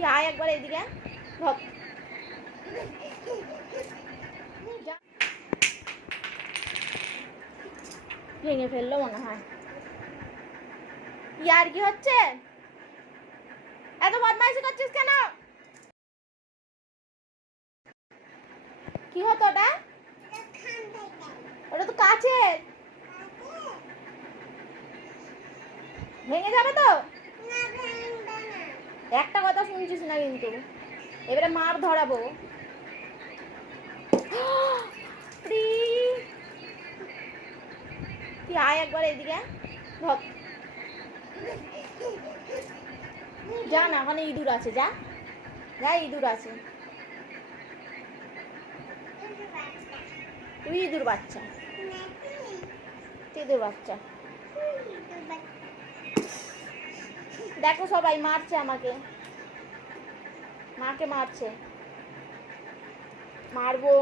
তুই আয় একবার এইদিকে ধর। ভেঙে ফেললো মনে হয়। ইয়ার কি হচ্ছে? এত বদমাইশি করছিস কেন? কি হতো ওটা? ওটা তো কাচের। ভেঙে যাবে তো? একটা কথা শুনছিস না কিন্তু। এবারে মার ধরাবো। তুই আয় একবার এইদিকে ধর। যা না, ওখানে ইঁদুর আছে, যা যা, ইঁদুর আছে। তুই ইঁদুর বাচ্চা, ইঁদুর বাচ্চা। দেখো সবাই মারছে আমাকে, মাকে মারছে, মারবো।